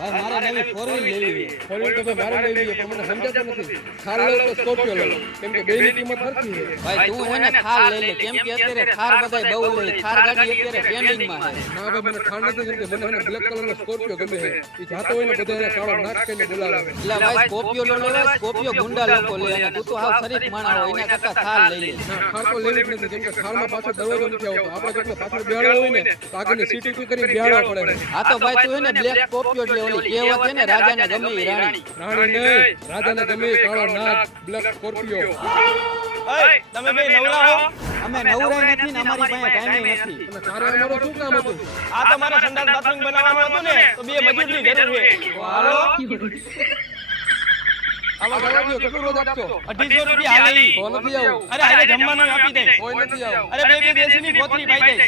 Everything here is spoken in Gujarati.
ભાઈ મારે નવી ફોર વ્હીલ લેવી છે. ફોર વ્હીલ તો મારે લેવી છે પણ મને સમજાતું નથી. થાર લઉં તો સ્કોર્પિયો લઉં કેમ કે બેની કિંમત સરખી છે. ભાઈ તું હે ને થાર લઈ લે કેમ કે અત્યારે થાર બધાય બહુ લે થાર ગાડી અત્યારે ટ્રેન્ડિંગ માં છે. ના ભાઈ મને થાર નથી ગમતી. મને એને બ્લેક કલરનો સ્કોર્પિયો ગમે છે. ઈ જાતો હોય ને બધા એને કાળો નાક કરીને બોલાવે. એટલે ભાઈ સ્કોર્પિયો નો લેવાય સ્કોર્પિયો ગુંડા લોકો લે અને તું તો હાવ શરીફ માણા હોય એના કરતા થાર લઈ લે. ના થાર તો લેવી જ નથી કેમ કે થારમાં પાછળ દરવાજો નથી આવતો. આપણે જેટલો પાછળ બેહાડવો હોય ને તો આગળની સીટ ઊભી કરીને બેહાડવા પડે. હા તો ભાઈ તું હે ને બ્લેક સ્કોર્પિયો જ લે ઓલી કહેવત છે ને રાજાને ગમે ઈ રાણી. રાણી નહીં રાજાને ગમે ઈ કાળો નાક બ્લેક સ્કોર્પિયો. તમે બે નવરા હો? અમે નવરાઈ નથી ને અમારી પાસે ટાઈમ નથી. અને તારે અમારું શું કામ હતું? આ તો મારા સંડાસ બાથરૂમ બનાવવાનું હતું ને તો બે મજૂરની જરૂર છે. હાલો આવા જવા દો. કેટલું રોજ આપશો? 250 રૂપિયા હાલે ઈ. તો નથી આવું. અરે હાલે જમવાનું આપી દે. કોઈ નથી આવું. અરે બે બેસીની પોતરી પાઈ દે.